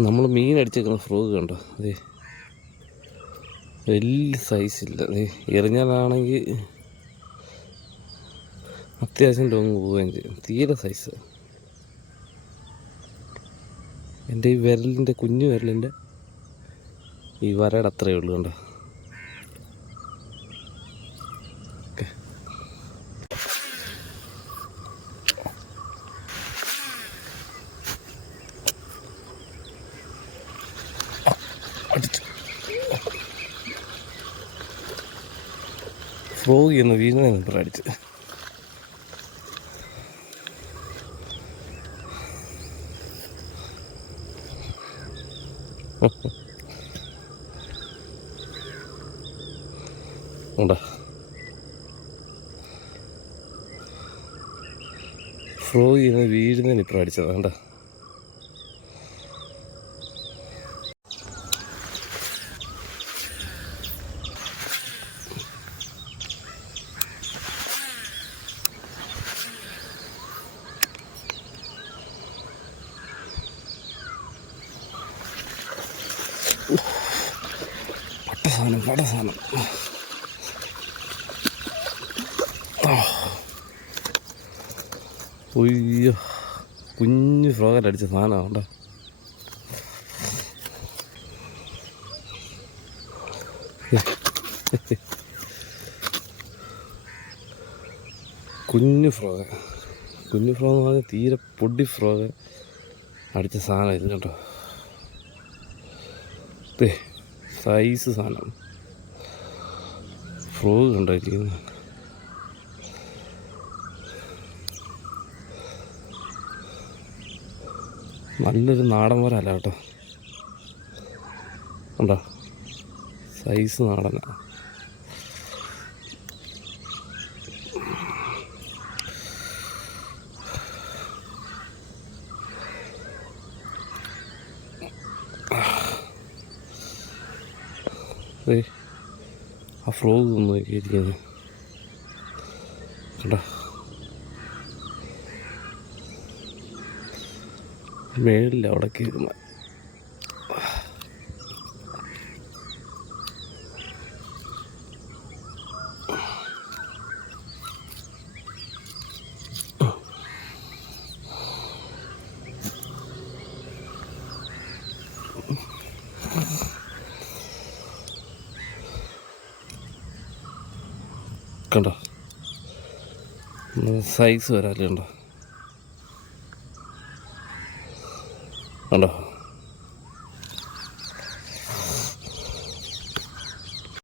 നമ്മൾ മീൻ അടിച്ചേക്കുന്ന ഫ്രോഗ് കണ്ടോ? അതെ വലിയ സൈസില്ല അതെ എറിഞ്ഞാലാണെങ്കിൽ അത്യാവശ്യം ലോങ് പോവുകയും ചെയ്യും. തീരെ സൈസ് എന്റെ ഈ വിരലിന്റെ കുഞ്ഞു വിരലിന്റെ ഈ വരയുടെ അത്രയേ ഉള്ളൂ കണ്ടോ? ഫ്രോഗ് എന്ന് വീഴുന്ന നമ്പർ അടിച്ച്. ഉണ്ടോ? ഫ്രോഗ് വീഴുന്നതിന് ഇപ്പം അടിച്ചത് വേണ്ട പട്ട സാധനം പട സാധനം ഒയ്യോ കുഞ്ഞു ഫ്രോഗറ്റ് അടിച്ച സാധനമാണ് കേട്ടോ കുഞ്ഞു ഫ്രോഗ് കുഞ്ഞു ഫ്രോഗ് എന്ന് പറഞ്ഞാൽ തീരെ പൊടി ഫ്രോഗ് അടിച്ച സാധനം ഇത് കേട്ടോ. സൈസ് സാധനം. ഫ്രോഗ് ഉണ്ടായിരിക്കുന്നു നല്ലൊരു നാടൻ വരല്ല കേട്ടോ. ഉണ്ടോ സൈസ് നാടനാ. ആ ഫ്രോഗ് ഒന്ന് നോക്കിയിരിക്കുന്നത് കണ്ടോ? മേളിൽ അവിടെ കയറുന്ന കണ്ടോ? സൈസ് വരാലുണ്ടോ കണ്ടോ?